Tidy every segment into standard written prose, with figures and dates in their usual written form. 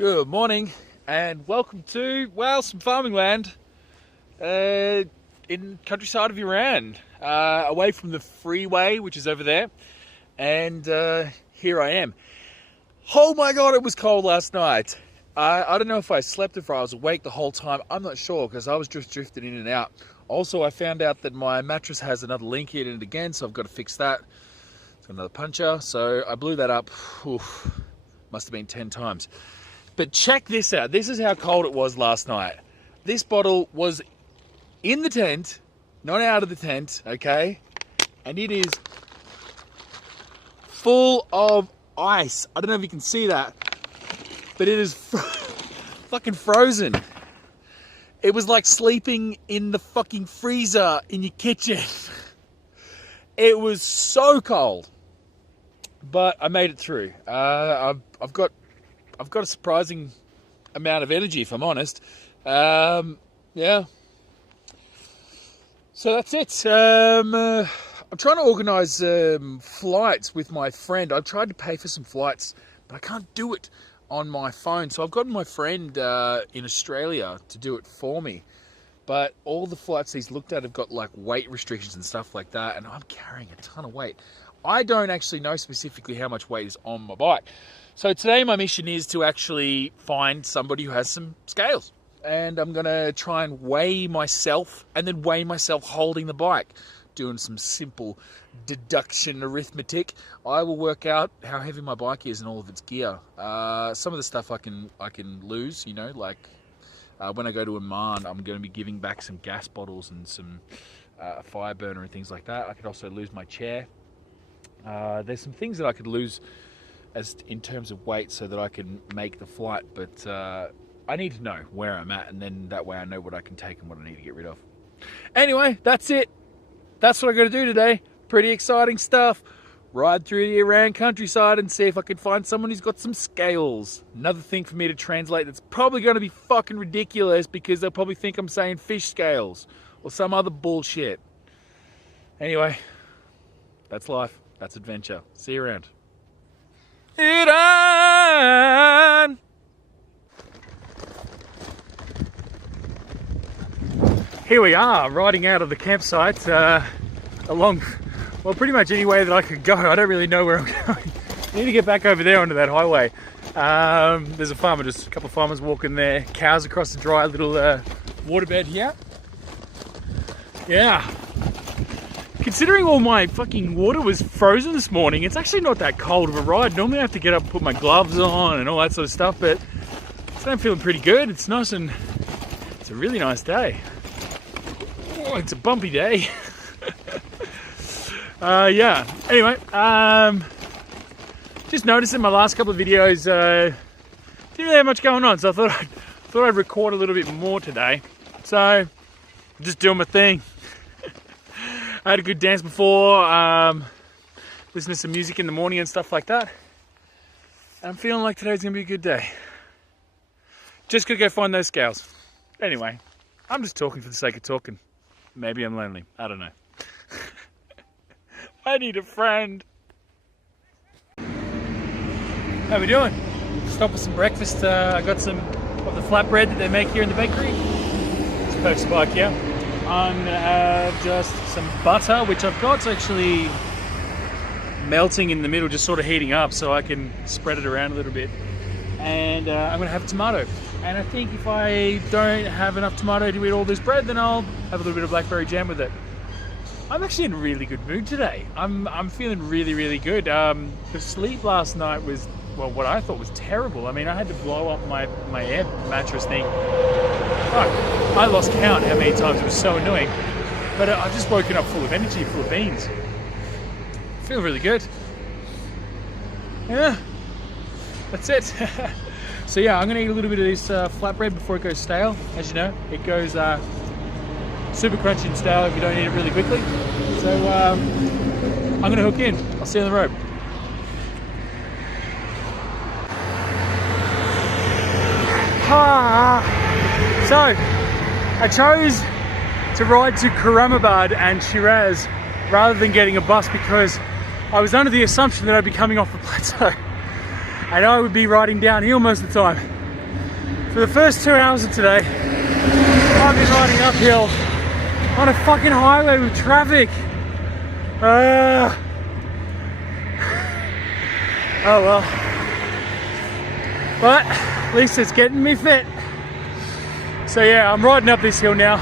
Good morning and welcome to, well, some farming land in countryside of Iran, away from the freeway, which is over there, and here I am. Oh my god, it was cold last night. I don't know if I slept or if I was awake the whole time. I'm not sure because I was just drifting in and out. Also, I found out that my mattress has another link in it again, so I've got to fix that. It's got another puncher, so I blew that up. Oof, must have been 10 times. But check this out. This is how cold it was last night. This bottle was in the tent, not out of the tent, okay? And it is full of ice. I don't know if you can see that, but it is fucking frozen. It was like sleeping in the fucking freezer in your kitchen. It was so cold, but I made it through. I've got a surprising amount of energy, if I'm honest. Yeah. So that's it. I'm trying to organise flights with my friend. I've tried to pay for some flights, but I can't do it on my phone. So I've gotten my friend in Australia to do it for me. But all the flights he's looked at have got like weight restrictions and stuff like that, and I'm carrying a ton of weight. I don't actually know specifically how much weight is on my bike. So today my mission is to actually find somebody who has some scales. And I'm going to try and weigh myself and then weigh myself holding the bike. Doing some simple deduction arithmetic. I will work out how heavy my bike is and all of its gear. Some of the stuff I can lose, you know, like when I go to Oman, I'm going to be giving back some gas bottles and some a fire burner and things like that. I could also lose my chair. There's some things that I could lose as in terms of weight so that I can make the flight, but I need to know where I'm at, and then that way I know what I can take and what I need to get rid of. Anyway, that's it. That's what I got to do today. Pretty exciting stuff. Ride through the Iran countryside and see if I can find someone who's got some scales. Another thing for me to translate that's probably going to be fucking ridiculous because they'll probably think I'm saying fish scales or some other bullshit. Anyway, that's life. That's adventure. See you around. Iran! Here we are, riding out of the campsite along, well, pretty much any way that I could go. I don't really know where I'm going. I need to get back over there onto that highway. There's a farmer, just a couple of farmers walking their cows across the dry little waterbed here. Yeah. Considering all my fucking water was frozen this morning, it's actually not that cold of a ride. Normally I have to get up and put my gloves on and all that sort of stuff, but today I'm feeling pretty good. It's nice and it's a really nice day. Oh, it's a bumpy day. Yeah, anyway, just noticed in my last couple of videos, didn't really have much going on, so I thought I'd record a little bit more today. So, just doing my thing. I had a good dance before, listening to some music in the morning and stuff like that. And I'm feeling like today's gonna be a good day. Just gotta go find those scales. Anyway, I'm just talking for the sake of talking. Maybe I'm lonely, I don't know. I need a friend. How we doing? Stop for some breakfast. I got some of the flatbread that they make here in the bakery. Let's post the bike here. I'm gonna have just some butter, which I've got actually melting in the middle, just sort of heating up so I can spread it around a little bit. And I'm gonna have tomato. And I think if I don't have enough tomato to eat all this bread, then I'll have a little bit of blackberry jam with it. I'm actually in a really good mood today. I'm feeling really, really good. The sleep last night was, well, what I thought was terrible. I mean, I had to blow up my air mattress thing. Fuck, I lost count how many times. It was so annoying. But I've just woken up full of energy, full of beans. I feel really good. Yeah, that's it. So yeah, I'm gonna eat a little bit of this flatbread before it goes stale. As you know, it goes super crunchy and stale if you don't eat it really quickly. So I'm gonna hook in. I'll see you on the road. So I chose to ride to Karamabad and Shiraz rather than getting a bus because I was under the assumption that I'd be coming off the plateau and I would be riding downhill most of the time. For the first 2 hours of today, I've been riding uphill on a fucking highway with traffic. Oh well. But at least it's getting me fit. So yeah, I'm riding up this hill now.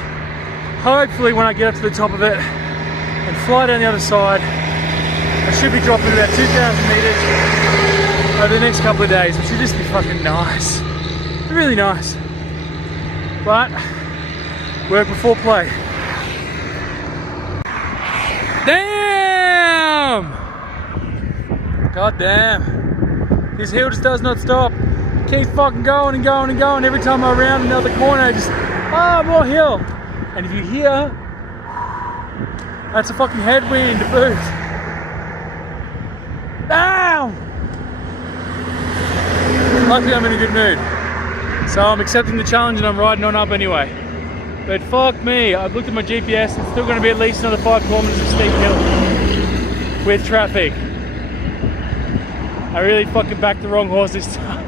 Hopefully when I get up to the top of it and fly down the other side, I should be dropping about 2,000 meters over the next couple of days, which should just be fucking nice. Really nice. But work before play. Damn! God damn. This hill just does not stop. Keeps fucking going and going and going. Every time I round another corner, I just, more hill. And if you hear, that's a fucking headwind to boot. Damn! Luckily I'm in a good mood. So I'm accepting the challenge and I'm riding on up anyway. But fuck me, I've looked at my GPS, it's still going to be at least another 5 kilometers of steep hill with traffic. I really fucking backed the wrong horse this time.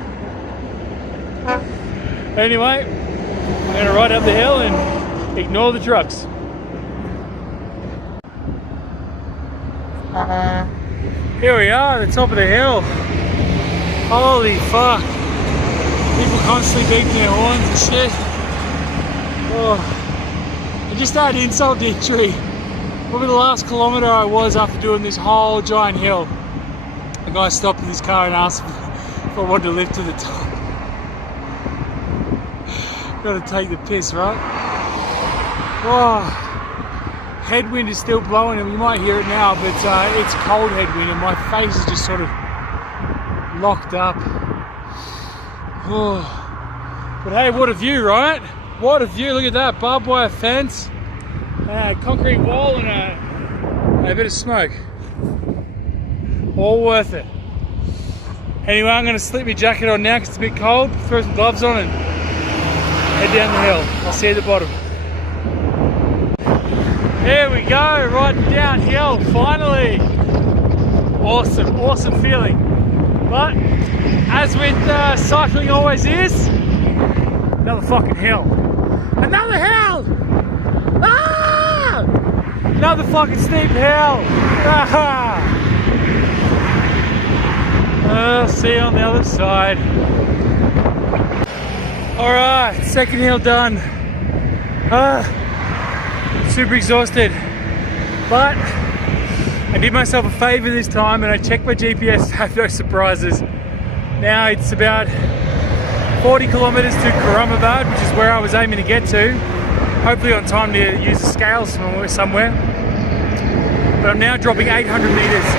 Anyway, I'm going to ride up the hill and ignore the trucks. Here we are at the top of the hill. Holy fuck. People constantly beating their horns and shit. Oh. I just had insult to injury. Probably the last kilometre I was after doing this whole giant hill. The guy stopped with his car and asked if I wanted to lift to the top. Gotta take the piss, right? Whoa. Headwind is still blowing, and you might hear it now, but it's cold headwind and my face is just sort of locked up. Oh. But hey, what a view, right? What a view, look at that, barbed wire fence, a concrete wall and a bit of smoke. All worth it. Anyway, I'm going to slip my jacket on now because it's a bit cold, throw some gloves on and head down the hill. I'll see you at the bottom. Here we go, riding downhill, finally. Awesome, awesome feeling. But, as with cycling always is, another fucking hill. Another hill! Ah! Another fucking steep hill! Ah! See you on the other side. Alright, second hill done. Super exhausted, but I did myself a favour this time and I checked my GPS to have no surprises. Now it's about 40 kilometres to Karamabad, which is where I was aiming to get to. Hopefully on time to use the scales somewhere. But I'm now dropping 800 metres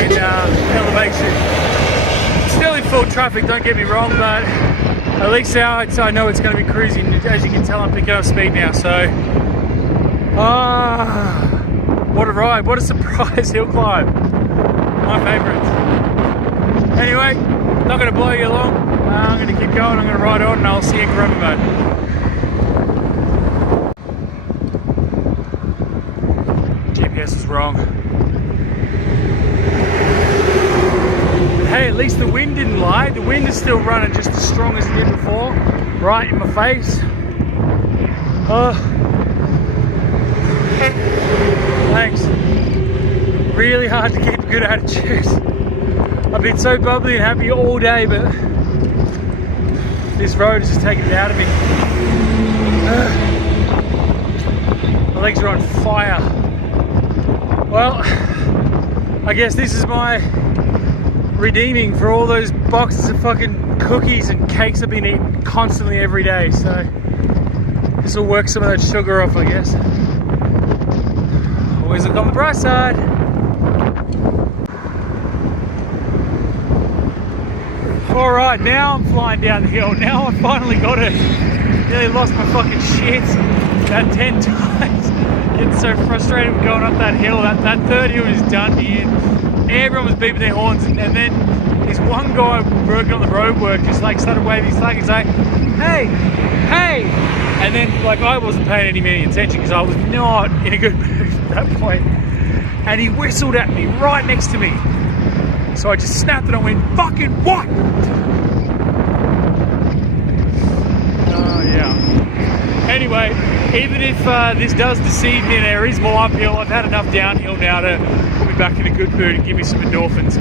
in elevation. Still in full traffic, don't get me wrong, but at least now I know it's going to be cruising. As you can tell, I'm picking up speed now, so what a ride, what a surprise hill climb. My favourites. Anyway, not going to blow you along. I'm going to keep going, I'm going to ride on and I'll see you in Karamabad. GPS is wrong. But hey, at least the wind didn't lie. The wind is still running just as strong as it did before. Right in my face. Thanks. Really hard to keep a good attitude. I've been so bubbly and happy all day, but this road has just taken it out of me. My legs are on fire. Well, I guess this is my redeeming for all those boxes of fucking cookies and cakes I've been eating constantly every day, so this will work some of that sugar off, I guess. Always look on the bright side. Alright, now I'm flying down the hill. Now I've finally got it. Nearly lost my fucking shit about 10 times. Getting so frustrated with going up that hill. That third hill is done here. Everyone was beeping their horns, and then this one guy working on the roadwork just like started waving his flag and saying, hey, hey! And then like I wasn't paying any attention because I was not in a good mood at that point. And he whistled at me right next to me. So I just snapped and I went, fucking what? Oh, yeah. Anyway, even if this does deceive me and there is more uphill, I've had enough downhill now to put me back in a good mood and give me some endorphins.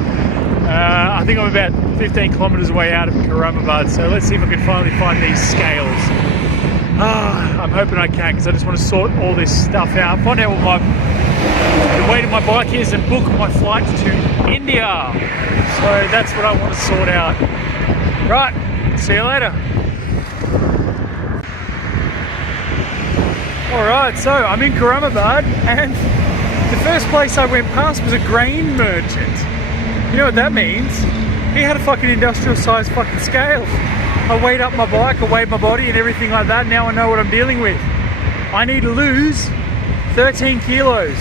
I think I'm about 15 kilometers away out of Karamabad, so let's see if I can finally find these scales. I'm hoping I can, because I just want to sort all this stuff out, find out what the weight of my bike is, and book my flight to India. So that's what I want to sort out. Right, see you later. Alright, so I'm in Karamabad, and the first place I went past was a grain merchant. You know what that means? He had a fucking industrial sized fucking scale. I weighed up my bike, I weighed my body and everything like that. Now I know what I'm dealing with. I need to lose 13 kilos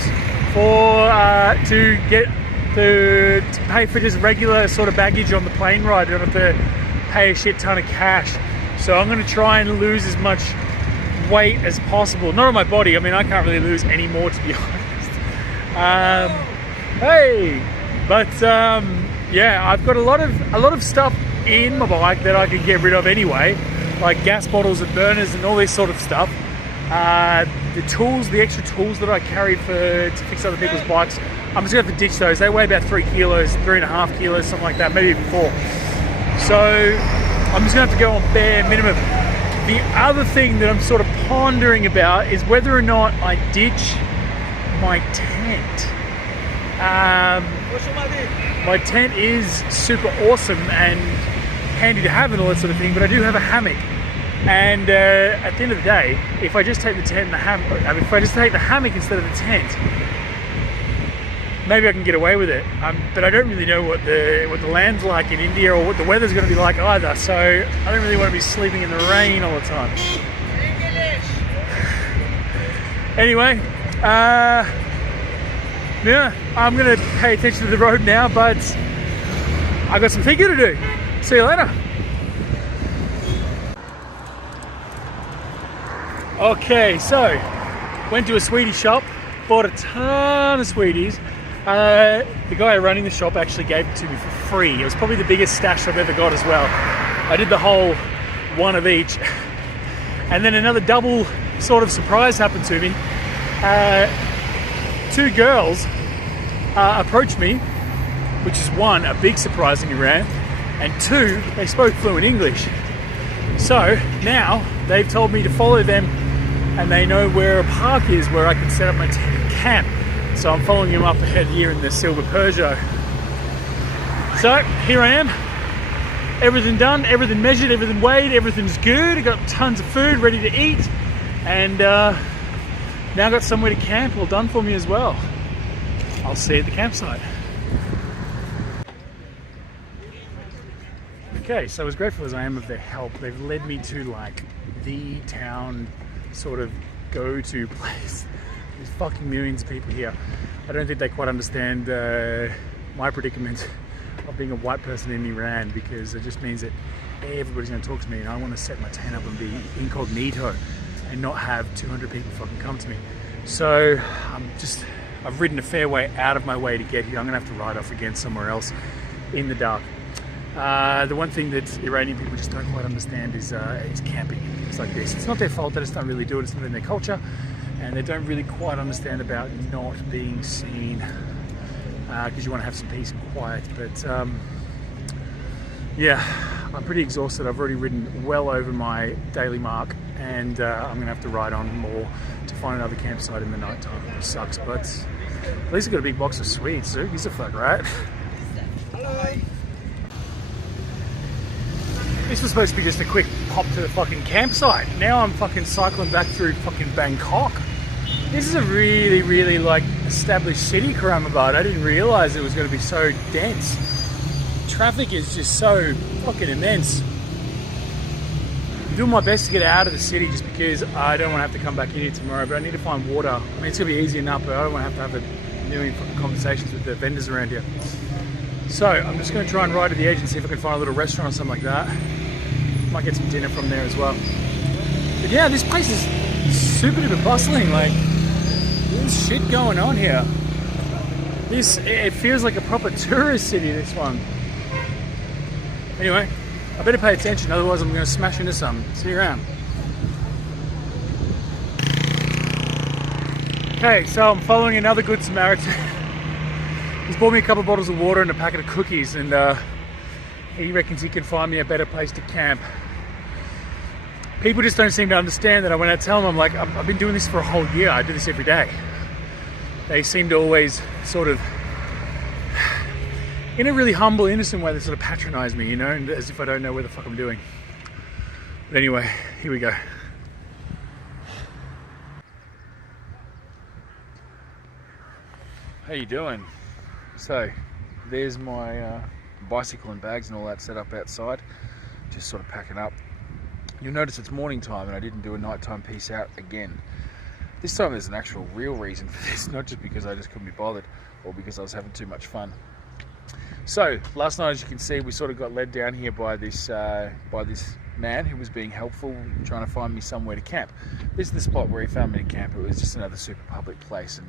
to pay for just regular sort of baggage on the plane ride. I don't have to pay a shit ton of cash. So I'm going to try and lose as much weight as possible. Not on my body. I mean, I can't really lose any more, to be honest. Yeah, I've got a lot of stuff in my bike that I could get rid of anyway, like gas bottles and burners and all this sort of stuff. The extra tools that I carried to fix other people's bikes, I'm just going to have to ditch those. They weigh about 3 kilos, 3.5 kilos, something like that, maybe even 4. So I'm just going to have to go on bare minimum. The other thing that I'm sort of pondering about is whether or not I ditch my tent. My tent is super awesome and handy to have and all that sort of thing, but I do have a hammock. And at the end of the day, if I just take the tent and the hammock, if I just take the hammock instead of the tent, maybe I can get away with it. But I don't really know what the land's like in India or what the weather's going to be like either. So I don't really want to be sleeping in the rain all the time. Anyway, yeah, I'm going to pay attention to the road now, but I've got some thinking to do. See you later. Okay, so went to a sweetie shop, bought a ton of sweeties. The guy running the shop actually gave it to me for free. It was probably the biggest stash I've ever got as well. I did the whole one of each. And then another double sort of surprise happened to me. 2 girls approached me, which is 1, a big surprise in Iran, and 2, they spoke fluent English. So now they've told me to follow them, and they know where a park is where I can set up my tent and camp. So I'm following them up ahead here in the silver Peugeot. So here I am, everything done, everything measured, everything weighed, everything's good. I got tons of food ready to eat, and now I've got somewhere to camp all done for me as well. I'll see you at the campsite. Okay, so as grateful as I am of their help, they've led me to like the town sort of go-to place. There's fucking millions of people here. I don't think they quite understand my predicament of being a white person in Iran, because it just means that everybody's going to talk to me, and I want to set my tent up and be incognito and not have 200 people fucking come to me. So I've ridden a fair way out of my way to get here. I'm going to have to ride off again somewhere else in the dark. The one thing that Iranian people just don't quite understand is camping. It's like this. It's not their fault, they just don't really do it. It's not in their culture, and they don't really quite understand about not being seen, because you want to have some peace and quiet. But yeah, I'm pretty exhausted. I've already ridden well over my daily mark, and I'm going to have to ride on more to find another campsite in the night time, which sucks. But at least I've got a big box of sweets, so gives a fuck, right? Hello. This was supposed to be just a quick pop to the fucking campsite. Now I'm fucking cycling back through fucking Bangkok. This is a really, really like established city, Karamabad. I didn't realize it was going to be so dense. Traffic is just so fucking immense. I'm doing my best to get out of the city just because I don't want to have to come back in here tomorrow, but I need to find water. I mean, it's going to be easy enough, but I don't want to have a million fucking conversations with the vendors around here. So I'm just going to try and ride to the edge and see if I can find a little restaurant or something like that. Might get some dinner from there as well. But yeah, this place is super duper bustling. Like, there's shit going on here. It feels like a proper tourist city, this one. Anyway, I better pay attention, otherwise I'm going to smash into some. See you around. Okay, so I'm following another Good Samaritan. He's bought me a couple of bottles of water and a packet of cookies, and he reckons he can find me a better place to camp. People just don't seem to understand that when I tell them, I'm like, I've been doing this for a whole year, I do this every day. They seem to always sort of, in a really humble, innocent way, they sort of patronize me, you know, as if I don't know what the fuck I'm doing. But anyway, here we go. How you doing? So, there's my bicycle and bags and all that set up outside, just sort of packing up. You'll notice it's morning time and I didn't do a nighttime piece out again. This time there's an actual real reason for this, not just because I just couldn't be bothered or because I was having too much fun. So, last night, as you can see, we sort of got led down here by this man who was being helpful, trying to find me somewhere to camp. This is the spot where he found me to camp. It was just another super public place and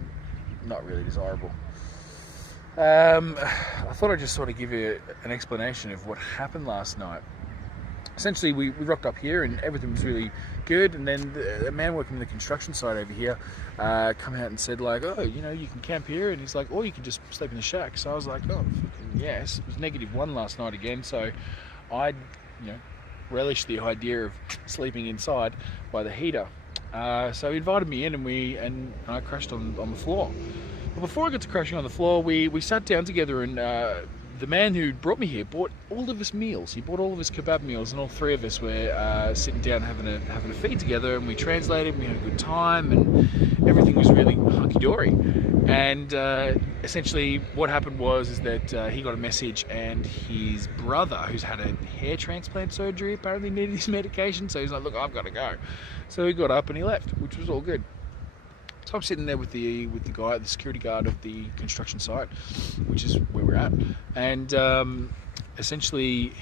not really desirable. I thought I'd just sort of give you an explanation of what happened last night. Essentially, we rocked up here and everything was really good, and then the man working the construction site over here come out and said like, oh, you know, you can camp here, and he's like, or you can just sleep in the shack. So I was like, oh, yes. It was -1 last night again, so I, you know, relished the idea of sleeping inside by the heater. So he invited me in, and I crashed on the floor. But before I got to crashing on the floor, we sat down together, and the man who brought me here bought all of us meals. He bought all of us kebab meals, and all three of us were sitting down having a feed together, and we translated, and we had a good time, and everything was really hunky-dory. And essentially what happened was that he got a message, and his brother, who's had a hair transplant surgery, apparently needed his medication, so he's like, look, I've got to go. So he got up and he left, which was all good. So I'm sitting there with the guy, the security guard of the construction site, which is where we're at, and essentially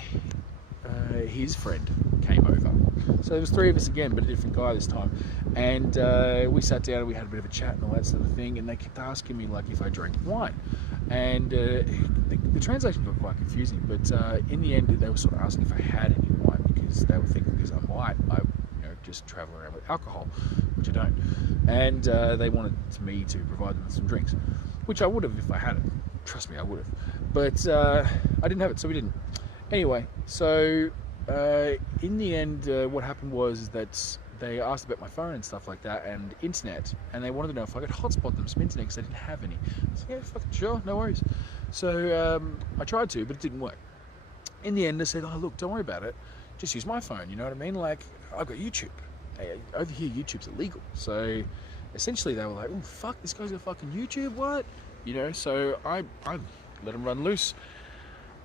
his friend came over. So there was three of us again, but a different guy this time. And we sat down and we had a bit of a chat and all that sort of thing, and they kept asking me like if I drank wine. And the translation got quite confusing, but in the end they were sort of asking if I had any wine, because they were thinking because I'm white, I just travel around with alcohol, which I don't. And they wanted me to provide them with some drinks, which I would have if I had it. Trust me, I would have. But I didn't have it, so we didn't. Anyway, so in the end, what happened was that they asked about my phone and stuff like that, and internet, and they wanted to know if I could hotspot them some internet because they didn't have any. I said, yeah, fucking sure, no worries. So I tried to, but it didn't work. In the end, they said, oh, look, don't worry about it. Just use my phone, you know what I mean? Like, I've got YouTube. Over here, YouTube's illegal. So essentially they were like, oh, fuck, this guy's got fucking YouTube, what? You know, so I let him run loose.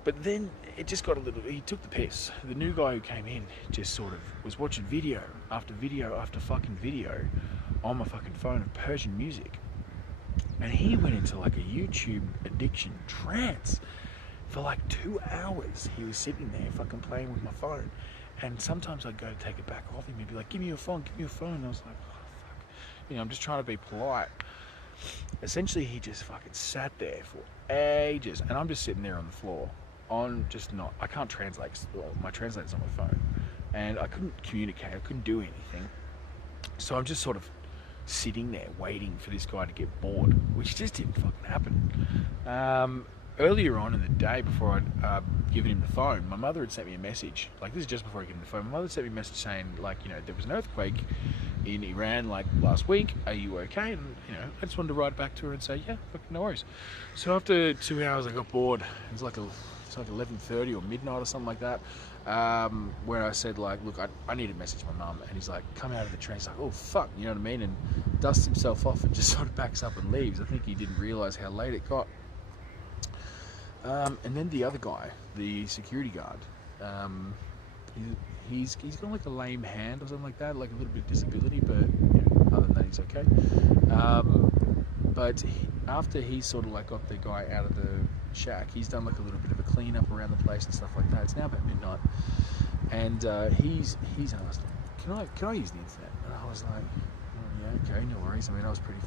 But then it just got a little, he took the piss. The new guy who came in just sort of was watching video after video after fucking video on my fucking phone of Persian music. And he went into like a YouTube addiction trance. For like 2 hours, he was sitting there fucking playing with my phone. And sometimes I'd go to take it back off him. He'd be like, give me your phone, give me your phone. And I was like, oh, fuck. You know, I'm just trying to be polite. Essentially, he just fucking sat there for ages. And I'm just sitting there on the floor. I can't translate. Well, my translator's on my phone. And I couldn't communicate. I couldn't do anything. So I'm just sort of sitting there waiting for this guy to get bored, which just didn't fucking happen. Earlier on in the day, before I'd given him the phone, my mother had sent me a message. Like, this is just before I gave him the phone. My mother sent me a message saying, like, you know, there was an earthquake in Iran, like, last week. Are you okay? And, you know, I just wanted to write back to her and say, yeah, fucking no worries. So after 2 hours, I got bored. It was like 11:30 or midnight or something like that, where I said, like, look, I need to message my mum. And he's like, come out of the train. He's like, oh, fuck, you know what I mean? And dusts himself off and just sort of backs up and leaves. I think he didn't realise how late it got. And then the other guy, the security guard, he's got like a lame hand or something like that, like a little bit of disability, but you know, other than that he's okay. But after he sort of like got the guy out of the shack, he's done like a little bit of a clean up around the place and stuff like that. It's now about midnight, and he's asked, can I use the internet? And I was like, oh, yeah, okay, no worries. I mean, I was pretty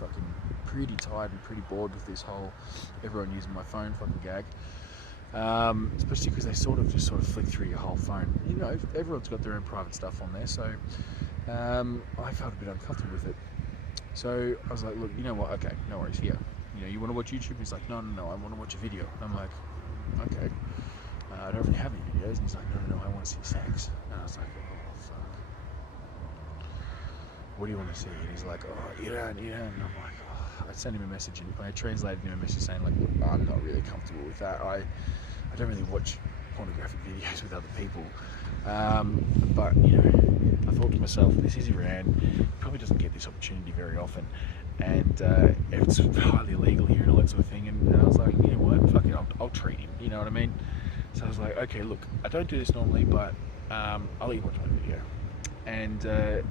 tired and pretty bored with this whole everyone using my phone fucking gag, especially because they sort of flick through your whole phone. You know, everyone's got their own private stuff on there, so I felt a bit uncomfortable with it. So I was like, look, you know what? Okay, no worries. Here, you want to watch YouTube? He's like, no, I want to watch a video. And I'm like, okay. I don't really have any videos. And he's like, no, I want to see sex. And I was like, oh fuck. What do you want to see? And he's like, oh, Iran. And I'm like, oh. I sent him a message, and I translated him a message saying like, look, I'm not really comfortable with that. I don't really watch pornographic videos with other people. But I thought to myself, this is Iran. He probably doesn't get this opportunity very often, and it's highly illegal here and all that sort of thing. And I was like, you know what, fuck it, I'll treat him. You know what I mean? So I was like, okay, look, I don't do this normally, but I'll let you watch my video. And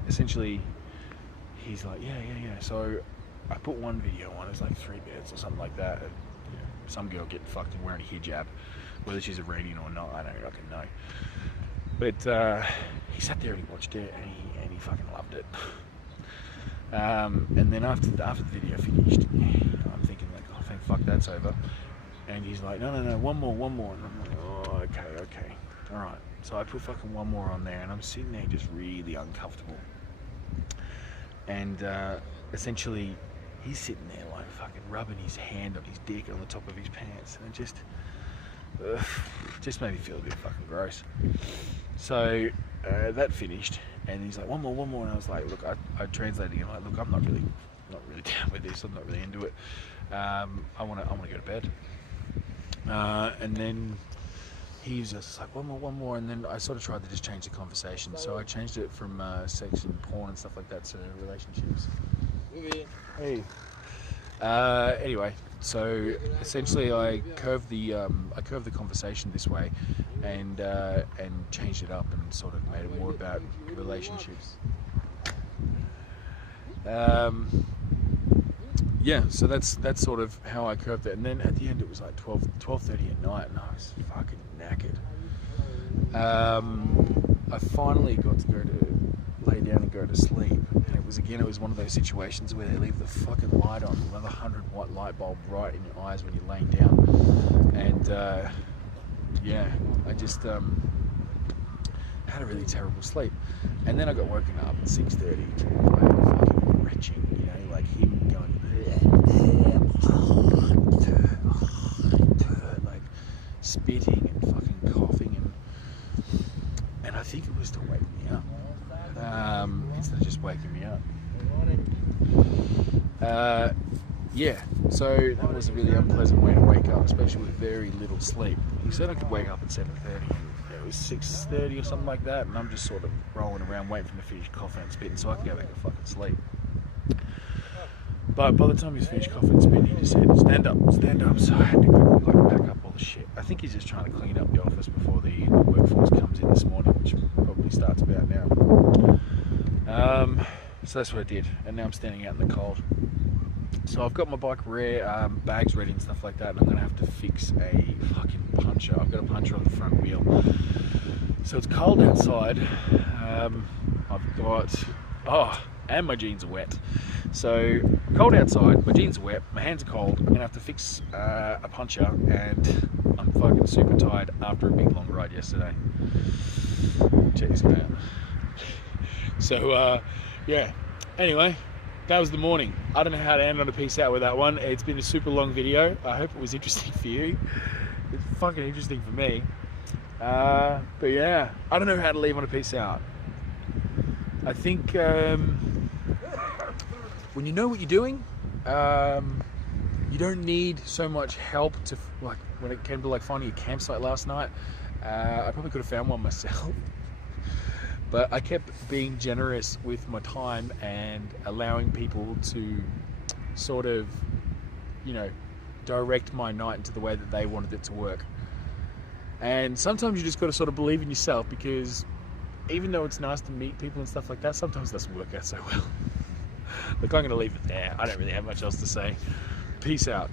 essentially, he's like, yeah. So I put one video on. It was like 3 minutes or something like that. And, some girl getting fucked and wearing a hijab. Whether she's Iranian or not, I don't fucking know. But he sat there and he watched it, and he fucking loved it. And then after the video finished, I'm thinking like, oh, thank fuck that's over. And he's like, no, one more. And I'm like, oh, okay, all right. So I put fucking one more on there, and I'm sitting there just really uncomfortable. And essentially, he's sitting there like fucking rubbing his hand on his dick on the top of his pants, and it just made me feel a bit fucking gross. So that finished, and he's like, one more, and I was like, look, I translated him like, look, I'm not really down with this. I'm not really into it. I want to go to bed. And then he was just like, one more, and then I sort of tried to just change the conversation. So I changed it from sex and porn and stuff like that to relationships. Hey. Anyway, so essentially I curved the conversation this way, and changed it up and sort of made it more about relationships. Yeah, so that's sort of how I curved it. And then at the end it was like 12:30 at night, and I was fucking knackered. I finally got to go to lay down and go to sleep, and it was one of those situations where they leave the fucking light on, another 100-watt light bulb right in your eyes when you're laying down. And I just had a really terrible sleep. And then I got woken up at 6:30 by fucking retching, like him going like spitting and fucking coughing, and I think it was to wake me up, instead of just waking me up. So that was a really unpleasant way to wake up, especially with very little sleep. He said I could wake up at 7:30, and it was 6:30 or something like that, and I'm just sort of rolling around waiting for him to finish coughing and spitting so I can go back to fucking sleep. But by the time he's finished coughing and spitting, he just said, stand up. So I had to go pack up all the shit. I think he's just trying to clean up the office before the workforce comes in this morning, which probably starts about now. So that's what I did, and now I'm standing out in the cold. So I've got my bike bags ready and stuff like that, and I'm going to have to fix a fucking puncher. I've got a puncher on the front wheel. So it's cold outside. And my jeans are wet. So cold outside, my jeans are wet, my hands are cold. I'm going to have to fix a puncher, and I'm fucking super tired after a big long ride yesterday. Check this guy out. So anyway, that was the morning. I don't know how to end on a peace out with that one. It's been a super long video. I hope it was interesting for you. It's fucking interesting for me. But yeah, I don't know how to leave on a peace out. I think when you know what you're doing, you don't need so much help to, like, when it came to like finding a campsite last night. I probably could have found one myself. But I kept being generous with my time and allowing people to sort of, direct my night into the way that they wanted it to work. And sometimes you just got to sort of believe in yourself, because even though it's nice to meet people and stuff like that, sometimes it doesn't work out so well. Look, I'm going to leave it there. I don't really have much else to say. Peace out.